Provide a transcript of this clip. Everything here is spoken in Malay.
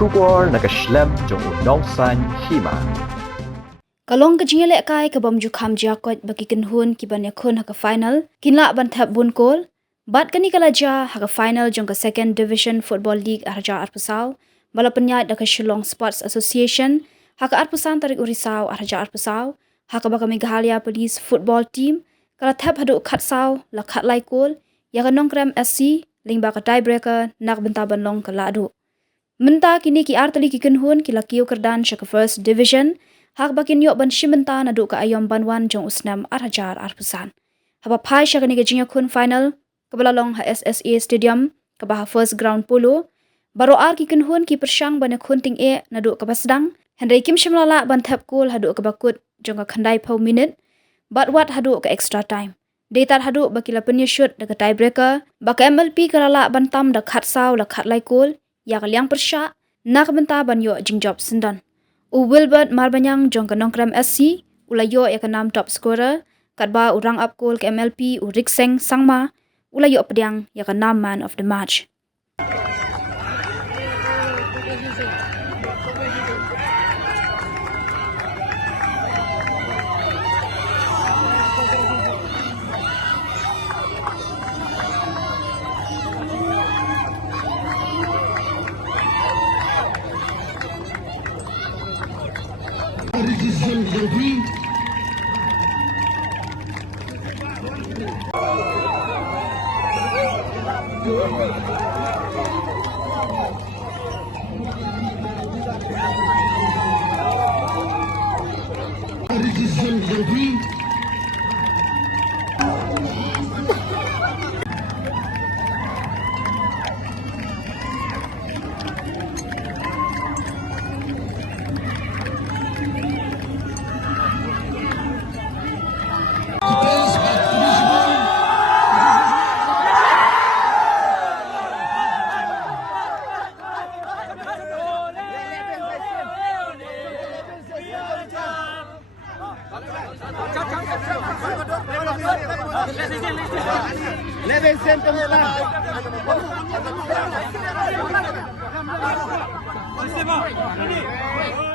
Shubor nakaslem jong nongsan Hima. Kalong kajingele kai kabam jukham jakot bagi kenhun kiban yakun haka final kinla banthap bunkol bat kani kalaja haka final jong ka second division football league arja arpusau bala penyat da ka Shillong Sports Association haka arpusan tarik urisau arja arpusau haka baka Meghalaya Police football team kala thap hadu khatsau la khatlai kol ya ka NONGKREM SC ling baka tiebreaker nak bentaban long ka LAHDUH. Menta kini ki artali ki kenhun ki lakiu kerdan syaka first division hak bakin yok ban shimenta nadu ka ayom banwan jong usnam arhajar arpusan. Haba pai syaka ni kejingya kun final kebalalong ha SSA Stadium ke baha first ground polo baro ar ki kenhun ki persyang ban kunting e nadu ka basdang hendai kim shimlala ban thap kul hadu ka bakut jong ka khandai pau minute bat wat hadu ka extra time. Data hadu bakila penya shoot da ka tiebreaker baka MLP kalala bantam da khatsau la khatlai kul ya kaliang persya nak benta banyo jingjob sendan. U Wilbert Marbanyang jong ka NONGKREM SC ulayo ya ka nam top scorer katba urang up goal ke MLP u Rikseng Sangma ulayo pediang ya ka nam man of the match. Ready?